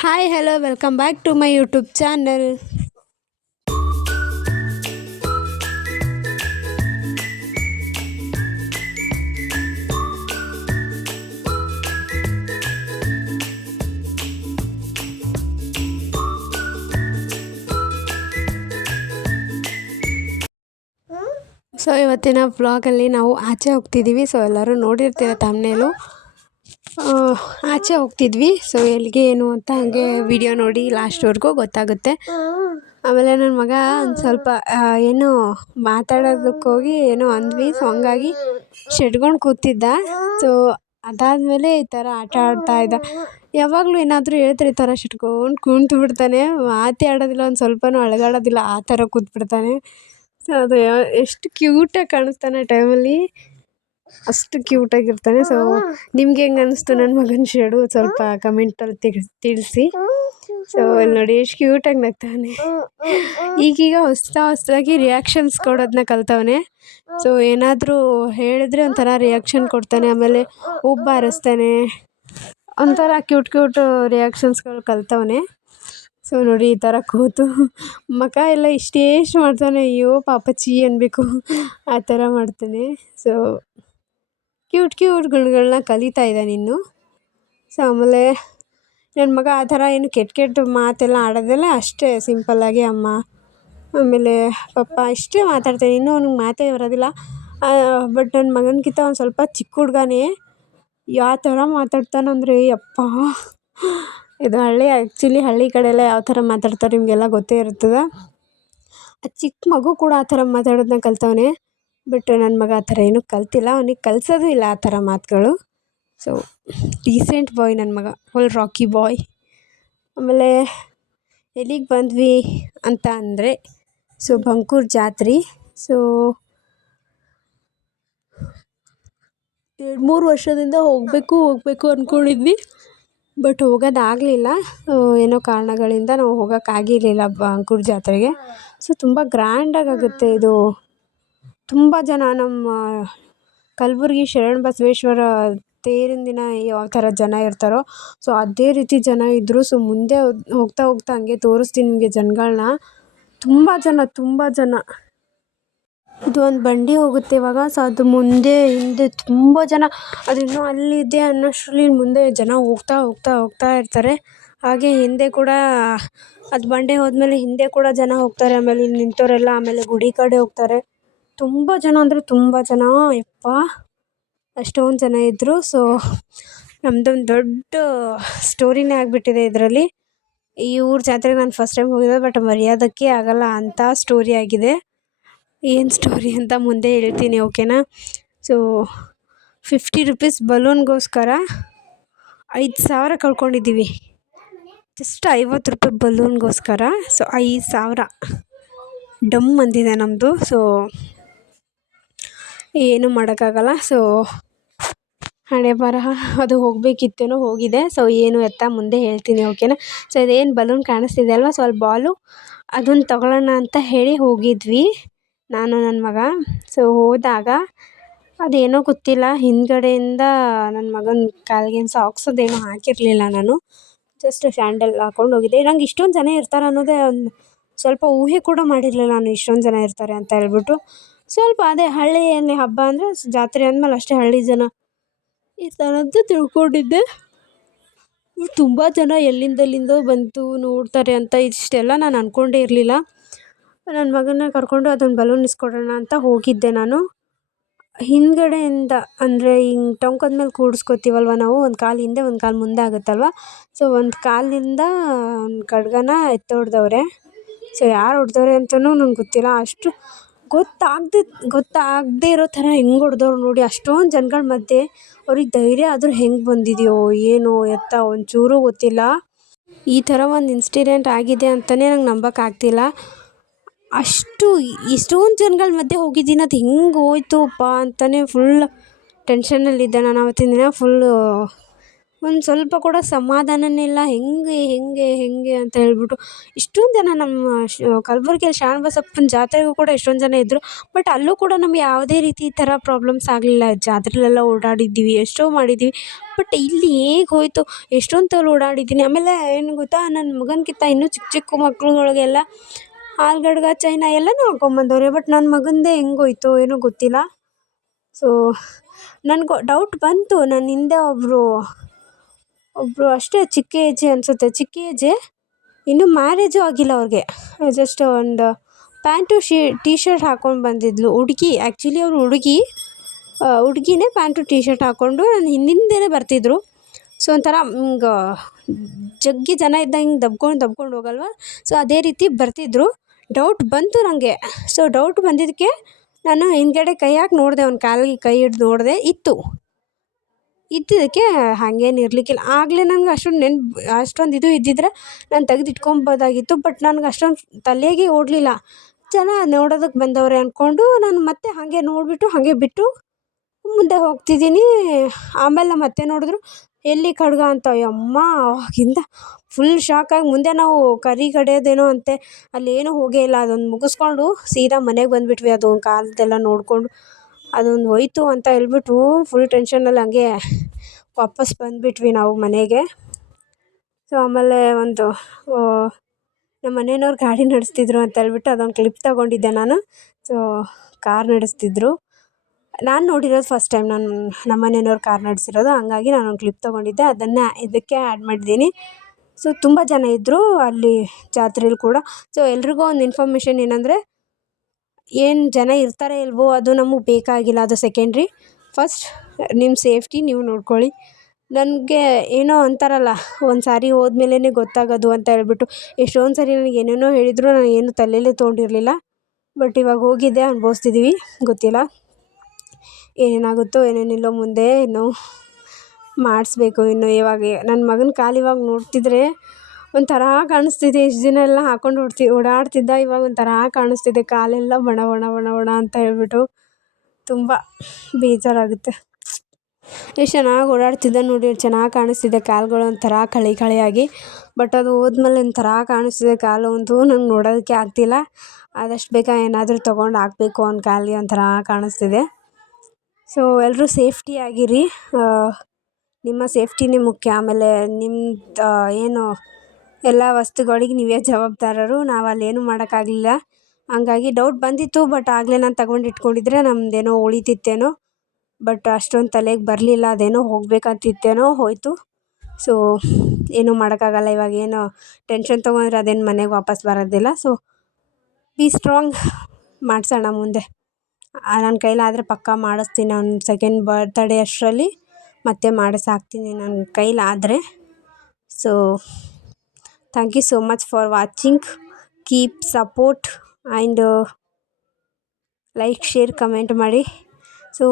Hi, hello, welcome back to my YouTube channel. So ಇವತ್ತಿನ ವ್ಲಾಗಲ್ಲಿ ನಾವು ಆಚೆ ಹೋಗ್ತಿದ್ದೀವಿ. ಸೊ ಎಲ್ಲರೂ ನೋಡಿರ್ತೀರ ತಮ್ಮನೇಲು. ಆಚೆ ಹೋಗ್ತಿದ್ವಿ. ಸೊ ಎಲ್ಲಿಗೆ ಏನು ಅಂತ ಹಾಗೆ ವಿಡಿಯೋ ನೋಡಿ ಲಾಸ್ಟ್ವರೆಗೂ ಗೊತ್ತಾಗುತ್ತೆ. ಆಮೇಲೆ ನನ್ನ ಮಗ ಒಂದು ಸ್ವಲ್ಪ ಏನೋ ಮಾತಾಡೋದಕ್ಕೋಗಿ ಏನೋ ಅಂದ್ವಿ. ಸೊ ಹಂಗಾಗಿ ಶೆಡ್ಕೊಂಡು ಕೂತಿದ್ದ. ಸೊ ಅದಾದಮೇಲೆ ಈ ಥರ ಆಟ ಆಡ್ತಾ ಇದ್ದ. ಯಾವಾಗಲೂ ಏನಾದರೂ ಹೇಳಿದ್ರೆ ಈ ಥರ ಶೆಡ್ಕೊಂಡು ಕುಂತು ಬಿಡ್ತಾನೆ. ಮಾತೇ ಆಡೋದಿಲ್ಲ, ಒಂದು ಸ್ವಲ್ಪನೂ ಅಳಗಾಡೋದಿಲ್ಲ, ಆ ಥರ ಕೂತ್ಬಿಡ್ತಾನೆ. ಸೊ ಅದು ಎಷ್ಟು ಕ್ಯೂಟಾಗಿ ಕಾಣಿಸ್ತಾನೆ ಆ ಟೈಮಲ್ಲಿ, ಅಷ್ಟು ಕ್ಯೂಟಾಗಿರ್ತಾನೆ. ಸೊ ನಿಮ್ಗೆ ಹೆಂಗೆ ಅನ್ನಿಸ್ತು ನನ್ನ ಮಗನ ಶೇಡು ಸ್ವಲ್ಪ ಕಮೆಂಟಲ್ಲಿ ತಿಳಿಸಿ. ಸೊ ಇಲ್ಲಿ ನೋಡಿ ಎಷ್ಟು ಕ್ಯೂಟಾಗಿ ನಗ್ತಾನೆ. ಈಗೀಗ ಹೊಸದಾಗಿ ರಿಯಾಕ್ಷನ್ಸ್ ಕೊಡೋದನ್ನ ಕಲ್ತವನೆ. ಸೊ ಏನಾದರೂ ಹೇಳಿದ್ರೆ ಒಂಥರ ರಿಯಾಕ್ಷನ್ ಕೊಡ್ತಾನೆ. ಆಮೇಲೆ ಉಬ್ಬ ಹಾರಿಸ್ತಾನೆ, ಒಂಥರ ಕ್ಯೂಟ್ ರಿಯಾಕ್ಷನ್ಸ್ಗಳು ಕಲ್ತವನೆ. ಸೊ ನೋಡಿ ಈ ಥರ ಕೂತು ಮುಖ ಎಲ್ಲ ಇಷ್ಟೇಷ್ಟು ಮಾಡ್ತಾನೆ. ಅಯ್ಯೋ ಪಾಪಚ್ಚಿ ಅನ್ಬೇಕು, ಆ ಥರ ಮಾಡ್ತಾನೆ. ಸೊ ಕ್ಯೂಟ್ ಗುಣಗಳನ್ನ ಕಲಿತಾ ಇದ್ದಾನೆ ಇನ್ನು. ಸೊ ಆಮೇಲೆ ನನ್ನ ಮಗ ಆ ಥರ ಏನು ಕೆಟ್ಟ ಮಾತೆಲ್ಲ ಆಡೋದಿಲ್ಲ, ಅಷ್ಟೇ ಸಿಂಪಲ್ಲಾಗಿ ಅಮ್ಮ ಆಮೇಲೆ ಪಪ್ಪ ಇಷ್ಟೇ ಮಾತಾಡ್ತಾನೆ. ಇನ್ನೂ ಅವ್ನಿಗೆ ಮಾತೇ ಬರೋದಿಲ್ಲ. ಬಟ್ ನನ್ನ ಮಗನಿಗಿಂತ ಒಂದು ಸ್ವಲ್ಪ ಚಿಕ್ಕ ಹುಡ್ಗನೇ. ಯಾವ ಥರ ಮಾತಾಡ್ತಾನಂದರೆ ಯಪ್ಪ, ಇದು ಆ್ಯಕ್ಚುಲಿ ಹಳ್ಳಿ ಕಡೆ ಎಲ್ಲ ಯಾವ ಥರ ಮಾತಾಡ್ತಾರೆ ನಿಮಗೆಲ್ಲ ಗೊತ್ತೇ ಇರ್ತದೆ. ಆ ಚಿಕ್ಕ ಮಗು ಕೂಡ ಆ ಥರ ಮಾತಾಡೋದನ್ನ ಕಲ್ತವನೆ. ಬಟ್ ನನ್ನ ಮಗ ಆ ಥರ ಏನೂ ಕಲ್ತಿಲ್ಲ, ಅವನಿಗೆ ಕಲಿಸೋದು ಇಲ್ಲ ಆ ಥರ ಮಾತುಗಳು. ಸೊ ಡೀಸೆಂಟ್ ಬಾಯ್ ನನ್ನ ಮಗ, ಫುಲ್ ರಾಕಿ ಬಾಯ್. ಆಮೇಲೆ ಎಲ್ಲಿಗೆ ಬಂದ್ವಿ ಅಂತ ಅಂದರೆ ಸೊ ಬಂಕೂರು ಜಾತ್ರೆ. ಸೊ 2-3 ವರ್ಷದಿಂದ ಹೋಗಬೇಕು ಅಂದ್ಕೊಂಡಿದ್ವಿ. ಬಟ್ ಹೋಗೋದಾಗಲಿಲ್ಲ. ಏನೋ ಕಾರಣಗಳಿಂದ ನಾವು ಹೋಗೋಕ್ಕಾಗಿರಲಿಲ್ಲ ಬಂಕೂರು ಜಾತ್ರೆಗೆ. ಸೊ ತುಂಬ ಗ್ರ್ಯಾಂಡಾಗಿ ಆಗುತ್ತೆ ಇದು. ತುಂಬ ಜನ ನಮ್ಮ ಕಲಬುರ್ಗಿ ಶರಣ ಬಸವೇಶ್ವರ ತೇರಿನ ದಿನ ಯಾವ ಥರ ಜನ ಇರ್ತಾರೋ ಸೊ ಅದೇ ರೀತಿ ಜನ ಇದ್ದರು. ಸೊ ಮುಂದೆ ಹೋಗ್ತಾ ಹಂಗೆ ತೋರಿಸ್ತೀನಿ ನಿಮಗೆ ಜನಗಳನ್ನ. ತುಂಬ ಜನ. ಇದು ಒಂದು ಬಂಡಿ ಹೋಗುತ್ತೆ ಇವಾಗ. ಸೊ ಅದು ಮುಂದೆ ಹಿಂದೆ ತುಂಬ ಜನ, ಅದು ಇನ್ನೂ ಅಲ್ಲಿದೆ ಅನ್ನೋಷ್ಟರಲ್ಲಿ ಮುಂದೆ ಜನ ಹೋಗ್ತಾ ಇರ್ತಾರೆ. ಹಾಗೆ ಹಿಂದೆ ಕೂಡ ಅದು ಬಂಡೆ ಹೋದ್ಮೇಲೆ ಹಿಂದೆ ಕೂಡ ಜನ ಹೋಗ್ತಾರೆ. ಆಮೇಲೆ ಇಲ್ಲಿ ನಿಂತವರೆಲ್ಲ ಆಮೇಲೆ ಗುಡಿ ಕಡೆ ಹೋಗ್ತಾರೆ. ತುಂಬ ಜನ ಅಂದರೆ ತುಂಬ ಜನ, ಯಪ್ಪ ಅಷ್ಟೊಂದು ಜನ ಇದ್ದರು. ಸೊ ನಮ್ಮದೊಂದು ದೊಡ್ಡ ಸ್ಟೋರಿನೇ ಆಗಿಬಿಟ್ಟಿದೆ ಇದರಲ್ಲಿ. ಈ ಊರ ಜಾತ್ರೆಗೆ ನಾನು ಫಸ್ಟ್ ಟೈಮ್ ಹೋಗಿದ್ದೆ, ಬಟ್ ಮರೆಯೋದಕ್ಕೆ ಆಗಲ್ಲ ಅಂಥ ಸ್ಟೋರಿ ಆಗಿದೆ. ಏನು ಸ್ಟೋರಿ ಅಂತ ಮುಂದೆ ಹೇಳ್ತೀನಿ, ಓಕೆನಾ. ಸೊ 50 ರೂಪೀಸ್ ಬಲೂನ್ಗೋಸ್ಕರ 5,000 ಕಳ್ಕೊಂಡಿದ್ದೀವಿ. ಜಸ್ಟ್ 50 ರೂಪಾಯಿ ಬಲೂನ್ಗೋಸ್ಕರ. ಸೊ 5,000 ಡಮ್ ಅಂದಿದೆ ನಮ್ಮದು. ಸೊ ಏನೂ ಮಾಡೋಕ್ಕಾಗಲ್ಲ. ಸೊ ಹಣೆ ಬರಹ, ಅದು ಹೋಗಬೇಕಿತ್ತೇನೋ, ಹೋಗಿದೆ. ಸೊ ಏನು ಎತ್ತ ಮುಂದೆ ಹೇಳ್ತೀನಿ, ಓಕೆನಾ. ಸೊ ಇದೇನು ಬಲೂನ್ ಕಾಣಿಸ್ತಿದೆ ಅಲ್ವಾ, ಸೊ ಅಲ್ಲಿ ಬಾಲು ಅದನ್ನು ತಗೊಳ್ಳೋಣ ಅಂತ ಹೇಳಿ ಹೋಗಿದ್ವಿ ನಾನು ನನ್ನ ಮಗ. ಸೊ ಹೋದಾಗ ಅದೇನೋ ಗೊತ್ತಿಲ್ಲ, ಹಿಂದ್ಗಡೆಯಿಂದ ನನ್ನ ಮಗನ ಕಾಲಿಗೇನು ಸಾಕ್ಸ್ ಅದೇನೋ ಹಾಕಿರಲಿಲ್ಲ. ನಾನು ಜಸ್ಟ್ ಸ್ಯಾಂಡಲ್ ಹಾಕ್ಕೊಂಡು ಹೋಗಿದ್ದೆ. ನಂಗೆ ಇಷ್ಟೊಂದು ಜನ ಇರ್ತಾರೆ ಅನ್ನೋದೇ ಒಂದು ಸ್ವಲ್ಪ ಊಹೆ ಕೂಡ ಮಾಡಿರಲಿಲ್ಲ ನಾನು, ಇಷ್ಟೊಂದು ಜನ ಇರ್ತಾರೆ ಅಂತ ಹೇಳ್ಬಿಟ್ಟು. ಸ್ವಲ್ಪ ಅದೇ ಹಳ್ಳಿಯಲ್ಲಿ ಹಬ್ಬ ಅಂದರೆ ಜಾತ್ರೆ ಅಂದಮೇಲೆ ಅಷ್ಟೇ ಹಳ್ಳಿ ಜನ ಇರ್ತಾರೆ ಅಂತ ತಿಳ್ಕೊಂಡಿದ್ದೆ. ತುಂಬ ಜನ ಎಲ್ಲಿಂದೋ ಬಂದು ನೋಡ್ತಾರೆ ಅಂತ ಇಷ್ಟೆಲ್ಲ ನಾನು ಅಂದ್ಕೊಂಡೇ ಇರಲಿಲ್ಲ. ನನ್ನ ಮಗನ ಕರ್ಕೊಂಡು ಅದೊಂದು ಬಲೂನ್ ಇಸ್ಕೊಡೋಣ ಅಂತ ಹೋಗಿದ್ದೆ ನಾನು. ಹಿಂದ್ಗಡೆಯಿಂದ ಅಂದರೆ ಹಿಂಗೆ ಟೊಂಕದ ಮೇಲೆ ಕೂಡಿಸ್ಕೊತೀವಲ್ವ ನಾವು, ಒಂದು ಕಾಲು ಹಿಂದೆ ಒಂದು ಕಾಲು ಮುಂದೆ ಆಗುತ್ತಲ್ವ. ಸೊ ಒಂದು ಕಾಲಿಂದ ಒಂದು ಖಡ್ಗನ ಎತ್ತೊಡ್ದವ್ರೆ. ಸೊ ಯಾರು ಹೊಡೆದವ್ರೆ ಅಂತಲೂ ನಂಗೆ ಗೊತ್ತಿಲ್ಲ. ಅಷ್ಟು ಗೊತ್ತಾಗದೇ ಇರೋ ಥರ ಹೆಂಗೆ ಹೊಡೆದವ್ರು ನೋಡಿ, ಅಷ್ಟೊಂದು ಜನಗಳ ಮಧ್ಯೆ ಅವ್ರಿಗೆ ಧೈರ್ಯ ಆದರೂ ಹೆಂಗೆ ಬಂದಿದೆಯೋ ಏನೋ ಎತ್ತ ಒಂಚೂರೂ ಗೊತ್ತಿಲ್ಲ. ಈ ಥರ ಒಂದು ಇನ್ಸಿಡೆಂಟ್ ಆಗಿದೆ ಅಂತಲೇ ನಂಗೆ ನಂಬೋಕ್ಕಾಗ್ತಿಲ್ಲ. ಇಷ್ಟೊಂದು ಜನಗಳ ಮಧ್ಯೆ ಹೋಗಿದ್ದೀನಿ, ಅದು ಹೆಂಗೆ ಹೋಯ್ತುಪ್ಪ ಅಂತಲೇ ಫುಲ್ ಟೆನ್ಷನ್ನಲ್ಲಿದ್ದೆ ನಾನು. ಆವತ್ತಿನ ದಿನ ಫುಲ್ಲು ಒಂದು ಸ್ವಲ್ಪ ಕೂಡ ಸಮಾಧಾನನೇ ಇಲ್ಲ. ಹೆಂಗೆ ಹೆಂಗೆ ಹೆಂಗೆ ಅಂತ ಹೇಳ್ಬಿಟ್ಟು ಇಷ್ಟೊಂದು ಜನ ನಮ್ಮ ಕಲಬುರ್ಗಿಯಲ್ಲಿ ಶರಣಬಸಪ್ಪನ ಜಾತ್ರೆಗೂ ಕೂಡ ಎಷ್ಟೊಂದು ಜನ ಇದ್ದರು. ಬಟ್ ಅಲ್ಲೂ ಕೂಡ ನಮ್ಗೆ ಯಾವುದೇ ರೀತಿ ಈ ಥರ ಪ್ರಾಬ್ಲಮ್ಸ್ ಆಗಲಿಲ್ಲ. ಜಾತ್ರೆಲೆಲ್ಲ ಓಡಾಡಿದ್ದೀವಿ, ಎಷ್ಟೋ ಮಾಡಿದ್ದೀವಿ. ಬಟ್ ಇಲ್ಲಿ ಹೇಗೆ ಹೋಯಿತು, ಎಷ್ಟೊಂದು ತೋಲ್ ಓಡಾಡಿದ್ದೀನಿ. ಆಮೇಲೆ ಏನು ಗೊತ್ತಾ, ನನ್ನ ಮಗನಿಗಿಂತ ಇನ್ನೂ ಚಿಕ್ಕ ಚಿಕ್ಕ ಮಕ್ಳುಗಳಿಗೆಲ್ಲ ಆಲ್ಗಡ್ಗ ಚೈನ ಎಲ್ಲನೂ ಹಾಕ್ಕೊಂಬಂದವ್ರೆ. ಬಟ್ ನನ್ನ ಮಗಂದೇ ಹೆಂಗೋಯ್ತೋ ಏನೋ ಗೊತ್ತಿಲ್ಲ. ಸೊ ನನಗೂ ಡೌಟ್ ಬಂತು. ನನ್ನ ಹಿಂದೆ ಒಬ್ಬರು ಅಷ್ಟೇ ಚಿಕ್ಕ ಏಜೆ ಅನಿಸುತ್ತೆ, ಚಿಕ್ಕ ಏಜೆ, ಇನ್ನೂ ಮ್ಯಾರೇಜು ಆಗಿಲ್ಲ ಅವ್ರಿಗೆ. ಜಸ್ಟ್ ಒಂದು ಪ್ಯಾಂಟು ಟೀ ಶರ್ಟ್ ಹಾಕ್ಕೊಂಡು ಬಂದಿದ್ಲು ಹುಡುಗಿ. ಆ್ಯಕ್ಚುಲಿ ಅವ್ರು ಹುಡುಗಿನೇ ಪ್ಯಾಂಟು ಟೀ ಶರ್ಟ್ ಹಾಕ್ಕೊಂಡು ನನ್ನ ಹಿಂದಿಂದೆನೇ ಬರ್ತಿದ್ರು. ಸೊ ಒಂಥರ ಹಿಂಗೆ ಜಗ್ಗಿ ಜನ ಇದ್ದಂಗೆ ದಬ್ಕೊಂಡು ಹೋಗಲ್ವ, ಸೊ ಅದೇ ರೀತಿ ಬರ್ತಿದ್ರು. ಡೌಟ್ ಬಂತು ನನಗೆ. ಸೊ ಡೌಟ್ ಬಂದಿದ್ದಕ್ಕೆ ನಾನು ಹಿಂದ್ಗಡೆ ಕೈ ಹಾಕಿ ನೋಡಿದೆ, ಅವ್ನ ಕಾಲಿಗೆ ಕೈ ಹಿಡ್ದು ನೋಡಿದೆ, ಇದ್ದಿದ್ದಕ್ಕೆ ಹಾಗೇನು ಇರಲಿಕ್ಕಿಲ್ಲ. ಆಗಲೇ ನಂಗೆ ಅಷ್ಟೊಂದು ಇದು ಇದ್ದಿದ್ರೆ ನಾನು ತೆಗ್ದು ಇಟ್ಕೊಬೋದಾಗಿತ್ತು. ಬಟ್ ನನಗೆ ಅಷ್ಟೊಂದು ತಲೆಗೆ ಓಡಲಿಲ್ಲ. ಜನ ನೋಡೋದಕ್ಕೆ ಬಂದವ್ರೆ ಅಂದ್ಕೊಂಡು ನಾನು ಮತ್ತೆ ಹಾಗೆ ನೋಡಿಬಿಟ್ಟು ಹಾಗೆ ಬಿಟ್ಟು ಮುಂದೆ ಹೋಗ್ತಿದ್ದೀನಿ. ಆಮೇಲೆ ಮತ್ತೆ ನೋಡಿದ್ರು ಎಲ್ಲಿ ಖಡ್ಗ ಅಂತ. ಯಮ್ಮ, ಅವಾಗಿಂದ ಫುಲ್ ಶಾಕಾಗಿ ಮುಂದೆ ನಾವು ಕರಿ ಕಡಿಯೋದೇನೋ ಅಂತೆ, ಅಲ್ಲೇನೂ ಹೋಗೇ ಇಲ್ಲ. ಅದೊಂದು ಮುಗಿಸ್ಕೊಂಡು ಸೀದಾ ಮನೆಗೆ ಬಂದುಬಿಟ್ವಿ. ಅದು ಕಾಲದೆಲ್ಲ ನೋಡಿಕೊಂಡು ಅದೊಂದು ಹೋಯ್ತು ಅಂತ ಹೇಳ್ಬಿಟ್ಟು ಫುಲ್ ಟೆನ್ಷನಲ್ಲಿ ಹಂಗೆ ವಾಪಸ್ ಬಂದುಬಿಟ್ವಿ ನಾವು ಮನೆಗೆ. ಸೊ ಆಮೇಲೆ ನಮ್ಮ ಮನೆಯವ್ರು ಗಾಡಿ ನಡೆಸ್ತಿದ್ರು ಅಂತ ಹೇಳ್ಬಿಟ್ಟು ಅದೊಂದು ಕ್ಲಿಪ್ ತೊಗೊಂಡಿದ್ದೆ ನಾನು. ಸೊ ಕಾರ್ ನಡೆಸ್ತಿದ್ರು, ನಾನು ನೋಡಿರೋದು ಫಸ್ಟ್ ಟೈಮ್ ನಮ್ಮ ಮನೆಯವ್ರು ಕಾರ್ ನಡೆಸಿರೋದು. ಹಂಗಾಗಿ ನಾನೊಂದು ಕ್ಲಿಪ್ ತೊಗೊಂಡಿದ್ದೆ, ಅದನ್ನು ಇದಕ್ಕೆ ಆ್ಯಡ್ ಮಾಡಿದ್ದೀನಿ. ಸೊ ತುಂಬ ಜನ ಇದ್ದರು ಅಲ್ಲಿ ಜಾತ್ರೆಲಿ ಕೂಡ. ಸೊ ಎಲ್ರಿಗೂ ಒಂದು ಇನ್ಫಾರ್ಮೇಷನ್ ಏನಂದರೆ, ಏನು ಜನ ಇರ್ತಾರೆ ಇಲ್ವೋ ಅದು ನಮಗೆ ಬೇಕಾಗಿಲ್ಲ, ಅದು ಸೆಕೆಂಡ್ರಿ. ಫಸ್ಟ್ ನಿಮ್ಮ ಸೇಫ್ಟಿ ನೀವು ನೋಡ್ಕೊಳ್ಳಿ. ನನಗೆ ಏನೋ ಅಂತಾರಲ್ಲ, ಒಂದು ಸಾರಿ ಹೋದ್ಮೇಲೆ ಗೊತ್ತಾಗೋದು ಅಂತ ಹೇಳ್ಬಿಟ್ಟು ಎಷ್ಟೊಂದು ಸರಿ ನನಗೆ ಏನೇನೋ ಹೇಳಿದ್ರು, ನಾನು ಏನು ತಲೆಯಲ್ಲೇ ತೊಗೊಂಡಿರಲಿಲ್ಲ. ಬಟ್ ಇವಾಗ ಹೋಗಿದ್ದೆ, ಅನುಭವಿಸ್ತಿದ್ದೀವಿ. ಗೊತ್ತಿಲ್ಲ ಏನೇನಾಗುತ್ತೋ ಏನೇನಿಲ್ಲೋ, ಮುಂದೆ ಇನ್ನು ಮಾಡಿಸ್ಬೇಕು. ಇನ್ನು ಇವಾಗ ನನ್ನ ಮಗನ ಕಾಲು ಇವಾಗ ನೋಡ್ತಿದ್ರೆ ಒಂಥರ ಕಾಣಿಸ್ತಿದೆ. ಇಷ್ಟು ದಿನ ಎಲ್ಲ ಹಾಕ್ಕೊಂಡು ಓಡಾಡ್ತಿದ್ದ, ಇವಾಗ ಒಂಥರ ಕಾಣಿಸ್ತಿದೆ ಕಾಲೆಲ್ಲ ಬಣ ಬಣ ಬಣ ಬಣ ಅಂತ ಹೇಳ್ಬಿಟ್ಟು. ತುಂಬ ಬೇಜಾರಾಗುತ್ತೆ. ಎಷ್ಟು ಚೆನ್ನಾಗಿ ಓಡಾಡ್ತಿದ್ದ ನೋಡಿ, ಚೆನ್ನಾಗಿ ಕಾಣಿಸ್ತಿದೆ ಕಾಲುಗಳು ಒಂಥರ ಕಳೆಯಾಗಿ. ಬಟ್ ಅದು ಹೋದ್ಮೇಲೆ ಒಂಥರ ಕಾಣಿಸ್ತಿದೆ ಕಾಲು ಅಂತೂ, ನಂಗೆ ನೋಡೋದಕ್ಕೆ ಆಗ್ತಿಲ್ಲ. ಆದಷ್ಟು ಬೇಗ ಏನಾದರೂ ತೊಗೊಂಡು ಹಾಕಬೇಕು ಅವ್ನ ಕಾಲಿಗೆ, ಒಂಥರ ಕಾಣಿಸ್ತಿದೆ. ಸೊ ಎಲ್ಲರೂ ಸೇಫ್ಟಿಯಾಗಿರಿ, ನಿಮ್ಮ ಸೇಫ್ಟಿನೇ ಮುಖ್ಯ. ಆಮೇಲೆ ನಿಮ್ಮದು ಏನು ಎಲ್ಲ ವಸ್ತುಗಳಿಗೆ ನೀವೇ ಜವಾಬ್ದಾರರು. ನಾವು ಅಲ್ಲೇನು ಮಾಡೋಕ್ಕಾಗಲಿಲ್ಲ. ಹಂಗಾಗಿ ಡೌಟ್ ಬಂದಿತ್ತು. ಬಟ್ ಆಗಲೇ ನಾನು ತಗೊಂಡು ಇಟ್ಕೊಂಡಿದ್ರೆ ನಮ್ಮದೇನೋ ಉಳಿತಿತ್ತೇನೋ. ಬಟ್ ಅಷ್ಟೊಂದು ತಲೆಗೆ ಬರಲಿಲ್ಲ. ಅದೇನೋ ಹೋಗ್ಬೇಕಂತಿತ್ತೇನೋ ಹೋಯಿತು. ಸೊ ಏನೂ ಮಾಡೋಕ್ಕಾಗಲ್ಲ. ಇವಾಗ ಏನು ಟೆನ್ಷನ್ ತೊಗೊಂಡ್ರೆ ಅದೇನು ಮನೆಗೆ ವಾಪಸ್ ಬರೋದಿಲ್ಲ. ಸೊ ಬಿ ಸ್ಟ್ರಾಂಗ್, ಮಾಡಿಸೋಣ ಮುಂದೆ. ನನ್ನ ಕೈಲಾದರೆ ಪಕ್ಕ ಮಾಡಿಸ್ತೀನಿ. ಅವ್ನ ಸೆಕೆಂಡ್ ಬರ್ತ್ಡೇ ಅಷ್ಟರಲ್ಲಿ ಮತ್ತೆ ಮಾಡಿಸಾಕ್ತೀನಿ ನನ್ನ ಕೈಲಾದರೆ. So thank you so much for watching. Keep support and like, share, comment ಮಾಡಿ. ಸೊ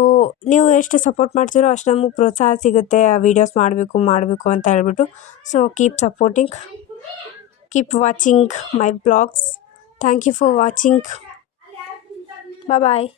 ನೀವು ಎಷ್ಟು ಸಪೋರ್ಟ್ ಮಾಡ್ತೀರೋ ಅಷ್ಟು ನಮಗೆ ಪ್ರೋತ್ಸಾಹ ಸಿಗುತ್ತೆ ವೀಡಿಯೋಸ್ ಮಾಡಬೇಕು ಅಂತ ಹೇಳ್ಬಿಟ್ಟು. So keep supporting, keep watching my blogs. Thank you for watching. Bye.